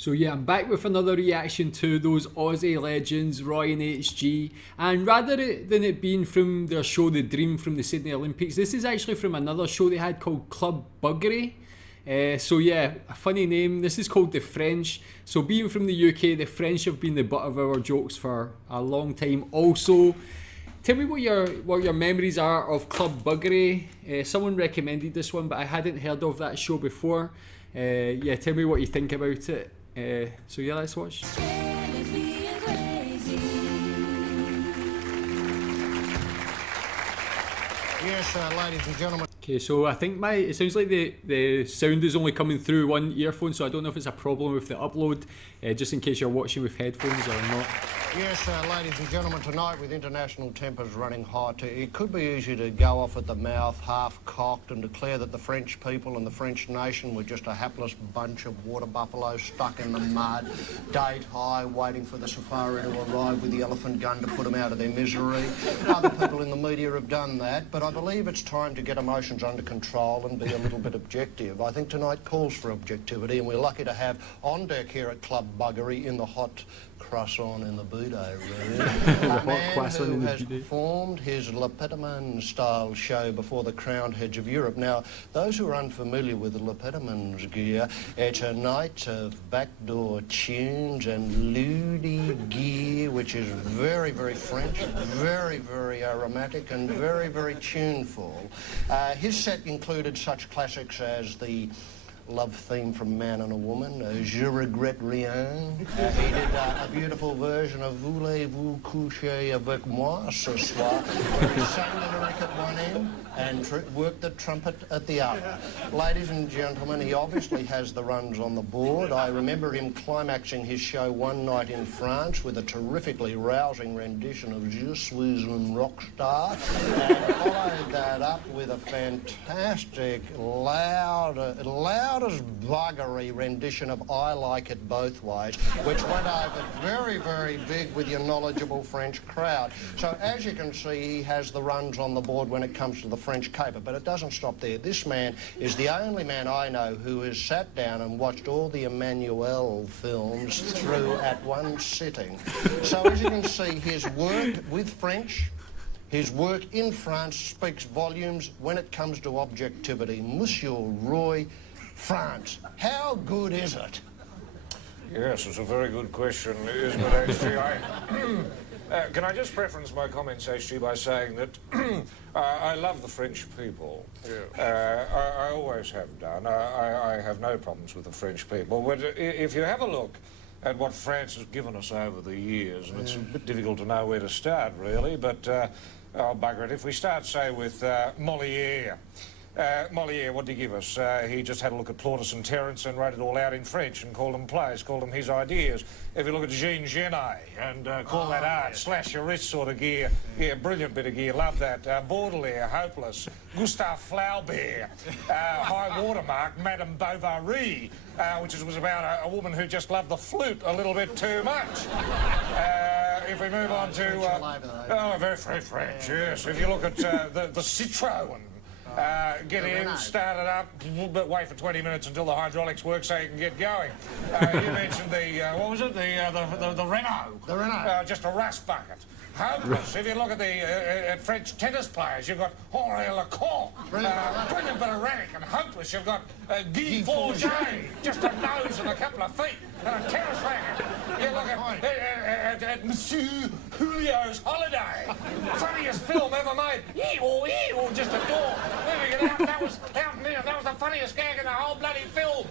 So yeah, I'm back with another reaction to those Aussie legends, Roy and HG. And rather than it being from their show The Dream from the Sydney Olympics, this is actually from another show they had called Club Buggery. So yeah, a funny name. This is called The French. So being from the UK, the French have been the butt of our jokes for a long time. Also, tell me what your memories are of Club Buggery. Someone recommended this one, but I hadn't heard of that show before. Yeah, tell me what you think about it. So yeah, let's watch. Yes, ladies and gentlemen. Okay, so I think it sounds like the sound is only coming through one earphone, so I don't know if it's a problem with the upload, just in case you're watching with headphones or not. Yes, ladies and gentlemen, tonight with international tempers running hot, it could be easy to go off at the mouth, half-cocked, and declare that the French people and the French nation were just a hapless bunch of water buffaloes stuck in the mud, date high, waiting for the safari to arrive with the elephant gun to put them out of their misery. Other people in the media have done that, but I believe it's time to get emotions under control and be a little bit objective. I think tonight calls for objectivity, and we're lucky to have on deck here at Club Buggery in the hot croissant in the boudet room, a man who has performed his Le Peterman-style show before the crowned heads of Europe. Now, those who are unfamiliar with the Le Peterman's gear, it's a night of backdoor tunes and loody gear, which is very, very French, very, very aromatic, and very, very tuneful. His set included such classics as the love theme from Man and a Woman, Je regrette rien. He did a beautiful version of Voulez-vous coucher avec moi ce soir, where he sang the lyric at one end and worked the trumpet at the other. Ladies and gentlemen, he obviously has the runs on the board. I remember him climaxing his show one night in France with a terrifically rousing rendition of Je suis un rock star, and followed that up with a fantastic, loud as buggery rendition of I Like It Both Ways, which went over very, very big with your knowledgeable French crowd. So as you can see, he has the runs on the board when it comes to the French caper, but it doesn't stop there. This man is the only man I know who has sat down and watched all the Emmanuel films through at one sitting. So as you can see, his work with French, his work in France speaks volumes when it comes to objectivity. Monsieur Roy, France, how good is it? Yes, it's a very good question, isn't it, HG? Can I just preference my comments, HG, by saying that I love the French people. Yeah. I always have done. I have no problems with the French people. But if you have a look at what France has given us over the years, and it's a bit difficult to know where to start, really, but oh, bugger it. If we start, say, with Molière. Molière, what did he give us? He just had a look at Plautus and Terence and wrote it all out in French and called them plays, called them his ideas. If you look at Jean Genet and call that art, slash your wrist sort of gear, yeah, brilliant bit of gear, love that. Baudelaire, hopeless. Gustave Flaubert, high watermark, Madame Bovary, which was about a woman who just loved the flute a little bit too much. If we move on to... oh, very, very French, yes. If you look at the Citroën, get in, start it up, but wait for 20 minutes until the hydraulics work so you can get going. You mentioned the, what was it, the Renault. The Renault. Just a rust bucket. Hopeless. If you look at the French tennis players, you've got Henri Lecoq, brilliant but erratic and hopeless. You've got Guy Forget, just a nose and a couple of feet and a tennis racket. You look at Monsieur Julio's Holiday, funniest film ever made. Just a door. Moving it out, that was the funniest gag in the whole bloody film.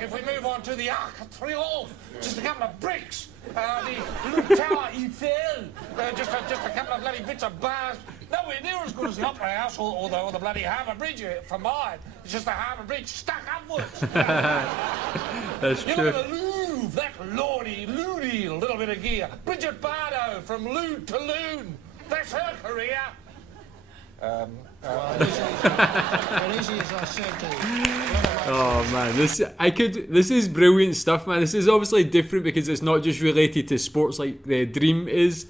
If we move on to the Arc de Triomphe, just a couple of bricks. The Tower Eiffel, just a couple of bloody bits of bars. Nowhere near as good as the Opera House or the bloody Harbour Bridge for mine. It's just the Harbour Bridge stuck upwards. That's you true. look at the Louvre, that loony little bit of gear. Bridget Bardot from Loon to Loon. That's her career. Oh man, this is brilliant stuff, man. This is obviously different because it's not just related to sports like the Dream is.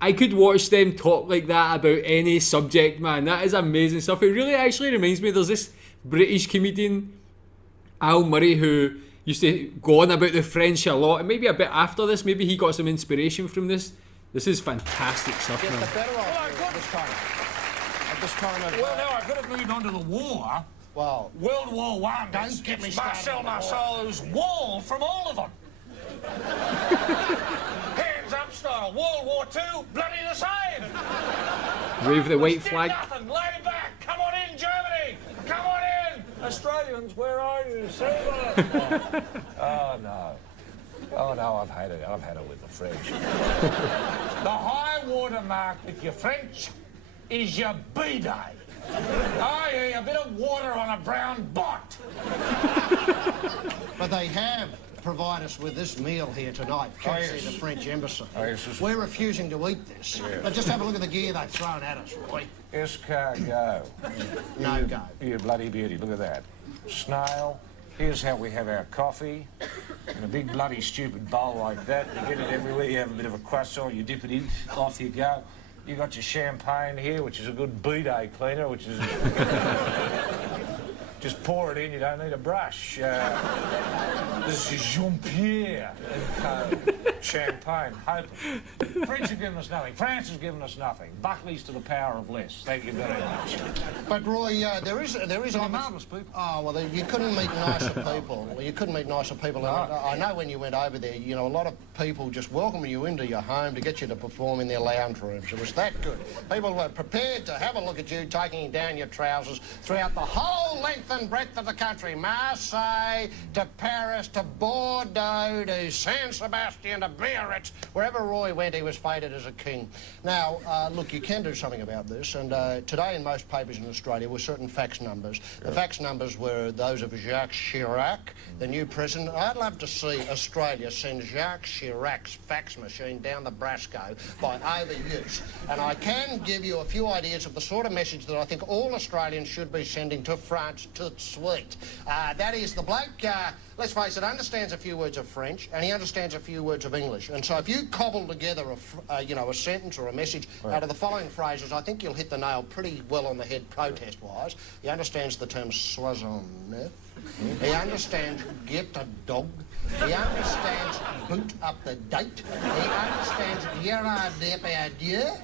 I could watch them talk like that about any subject, man. That is amazing stuff. It really actually reminds me, there's this British comedian, Al Murray, who used to go on about the French a lot, and maybe a bit after this, maybe he got some inspiration from this. This is fantastic stuff, Get the man. better of you at this time of... Well, now I could have moved on to the war. Well, World War One. Don't get me started Marcel on the war. Marceau's wall from all of them. Hands up style. World War Two, bloody the same. Wave the white Did flag. nothing. Lay back. Come on in, Germany. Come on in. Australians, where are you? Save us. Oh no. Oh no, I've had it with the French. The high water mark with your French is your B-Day. Oh yeah, a bit of water on a brown bot. but they have provided us with this meal here tonight, courtesy of the French embassy. We're refusing to eat this. But just have a look at the gear they've thrown at us, Roy. Escargot. No go. You bloody beauty, look at that. Snail. Here's how we have our coffee. In a big bloody stupid bowl like that. You get it everywhere, you have a bit of a croissant, you dip it in, off you go. You got your champagne here, which is a good B-Day cleaner, which is... Just pour it in, you don't need a brush. This is Jean-Pierre and champagne, hoping. French have given us nothing. France has given us nothing. Buckley's to the power of less. Thank you very much. But Roy, there is marvellous people. Oh well, you couldn't meet nicer people. You couldn't meet nicer people. And I know when you went over there, you know, a lot of people just welcoming you into your home to get you to perform in their lounge rooms. It was that good. People were prepared to have a look at you taking down your trousers throughout the whole length and breadth of the country. Marseille to Paris to Bordeaux to San Sebastian to Biarritz. Wherever Roy went, he was feted as a king. Now, look, you can do something about this, and today in most papers in Australia were certain fax numbers. The fax numbers were those of Jacques Chirac, the new president. I'd love to see Australia send Jacques Chirac's fax machine down the Brasco by overuse. And I can give you a few ideas of the sort of message that I think all Australians should be sending to France tout de suite. That is, the bloke, let's face it, understands a few words of French and he understands a few words of English. And so if you cobble together a sentence or a message out of the following phrases, I think you'll hit the nail pretty well on the head protest-wise. He understands the term soixante neuf. He understands get a dog. He understands boot up the date. He understands Gerard Depardieu.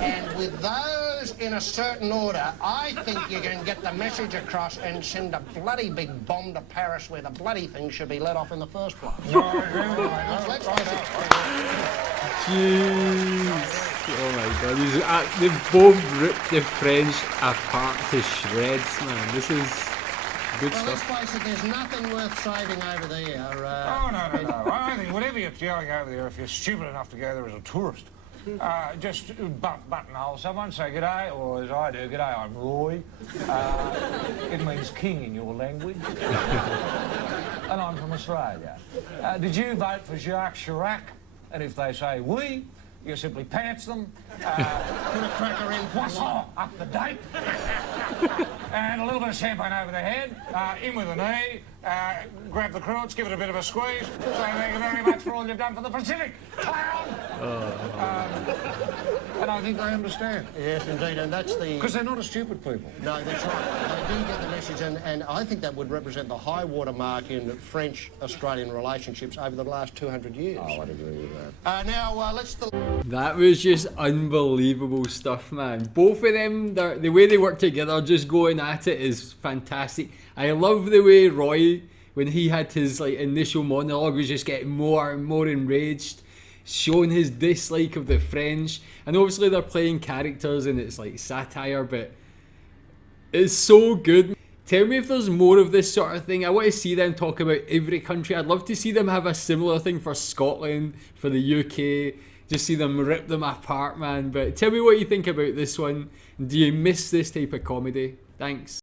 And with those in a certain order, I think you can get the message across and send a bloody big bomb to Paris where the bloody thing should be let off in the first place. Let's face it. Jeez. Oh my god. They've both ripped the French apart to shreds, man. This is good Well, let's stuff. face it, there's nothing worth saving over there. Oh, no. I think whatever you're going over there, if you're stupid enough to go there as a tourist, just buttonhole someone, say g'day, or as I do, g'day, I'm Roy. It means king in your language. And I'm from Australia. Did you vote for Jacques Chirac? And if they say oui, you simply pants them, put a cracker in, croissant up the date, and a little bit of champagne over the head, in with a knee, grab the crouch, give it a bit of a squeeze, say thank you very much for all you've done for the Pacific, clown! And I think they understand. Yes, indeed, and that's the... Because they're not a stupid people. No, that's right. They do get the message, and I think that would represent the high water mark in French-Australian relationships over the last 200 years. Oh, I'd agree with that. Now, let's... That was just unbelievable stuff, man. Both of them, the way they work together, just going at it is fantastic. I love the way Roy, when he had his initial monologue, was just getting more and more enraged, showing his dislike of the French. And obviously they're playing characters and it's like satire, but it's so good. Tell me if there's more of this sort of thing. I want to see them talk about every country. I'd love to see them have a similar thing for Scotland, for the UK. Just see them rip them apart, man. But tell me what you think about this one. Do you miss this type of comedy? Thanks.